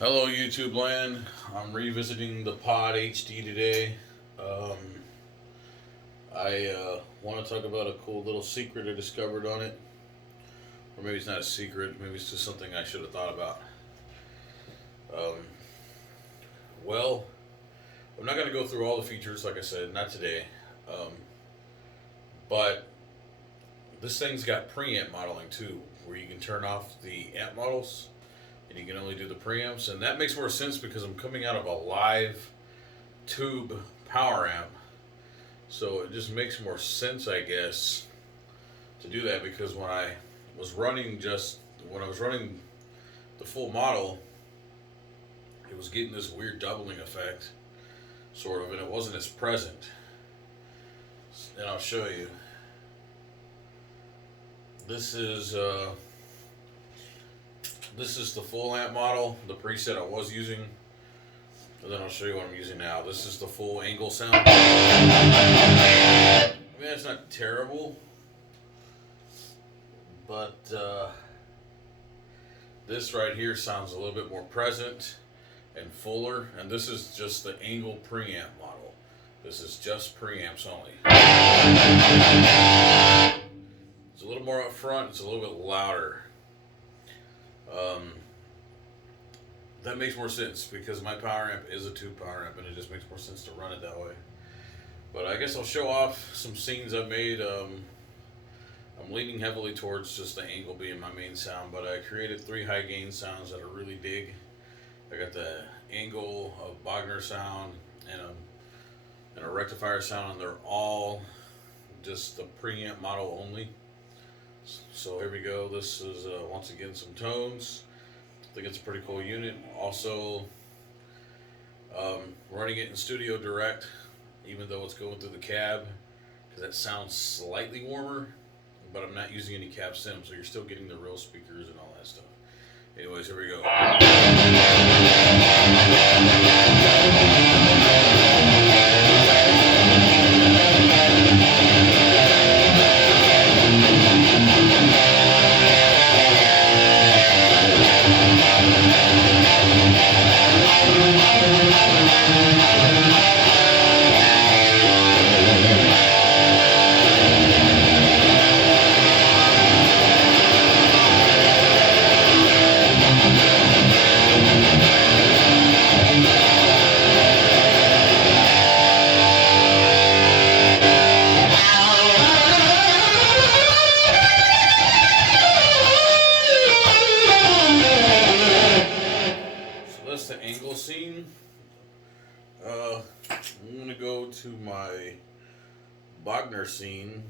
Hello, YouTube land. I'm revisiting the Pod HD today. Um, I want to talk about a cool little secret I discovered on it. Or maybe it's not a secret, maybe it's just something I should have thought about. Um, well, I'm not going to go through all the features, like I said, not today. Um, but this thing's got preamp modeling too, where you can turn off the amp models and you can only do the preamps, and that makes more sense because I'm coming out of a live tube power amp, so it just makes more sense, I guess, to do that. Because when I was running the full model, it was getting this weird doubling effect, sort of, and it wasn't as present. And I'll show you. This is the full amp model, the preset I was using, and then I'll show you what I'm using now. This is the full angle sound. I mean, it's not terrible, but this right here sounds a little bit more present and fuller, and this is just the angle preamp model. This is just preamps only. It's a little more up front, it's a little bit louder. That makes more sense because my power amp is a tube power amp, and it just makes more sense to run it that way. But I guess I'll show off some scenes I've made. I'm leaning heavily towards just the angle being my main sound, but I created 3 high gain sounds that I really dig. I got the angle, a Bagner sound, and a rectifier sound, and they're all just the preamp model only. So here we go. This is once again some tones. I think it's a pretty cool unit. Also, running it in Studio Direct, even though it's going through the cab, because that sounds slightly warmer, but I'm not using any cab sim, so you're still getting the real speakers and all that stuff. Anyways, here we go. The angle scene. I'm gonna go to my Bagner scene.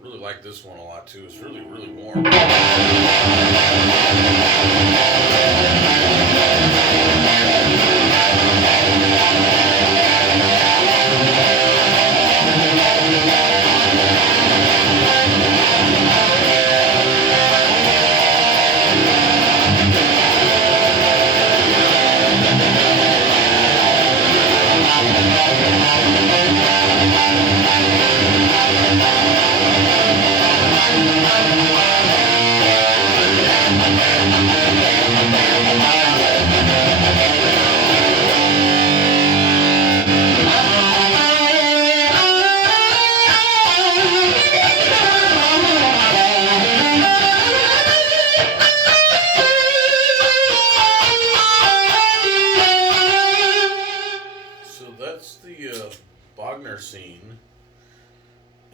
Really like this one a lot too. It's really warm. That's the Bagner scene,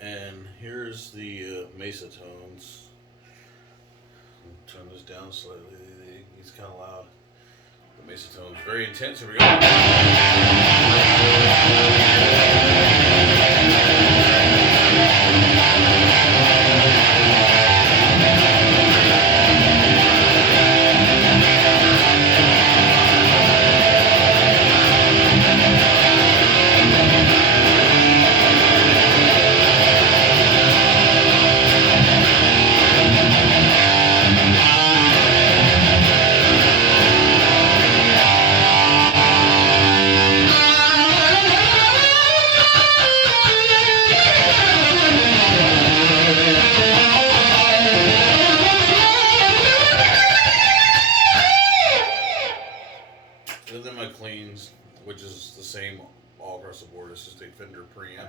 and here's the Mesotones. Turn this down slightly. It's kind of loud. The Mesotones very intense. Here we go. which is the same all across the board. It's just a Fender preamp.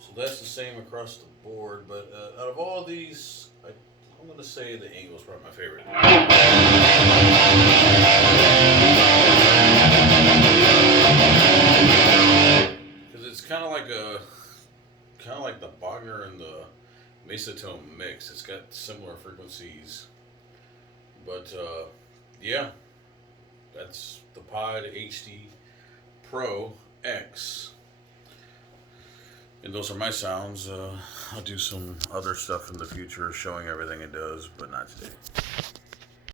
So that's the same across the board. But out of all these, I'm going to say the Angle's probably my favorite. Because it's kind of like the Bagner and the Mesotone mix. It's got similar frequencies, but yeah, that's the Pod HD Pro X. And those are my sounds. I'll do some other stuff in the future showing everything it does, but not today.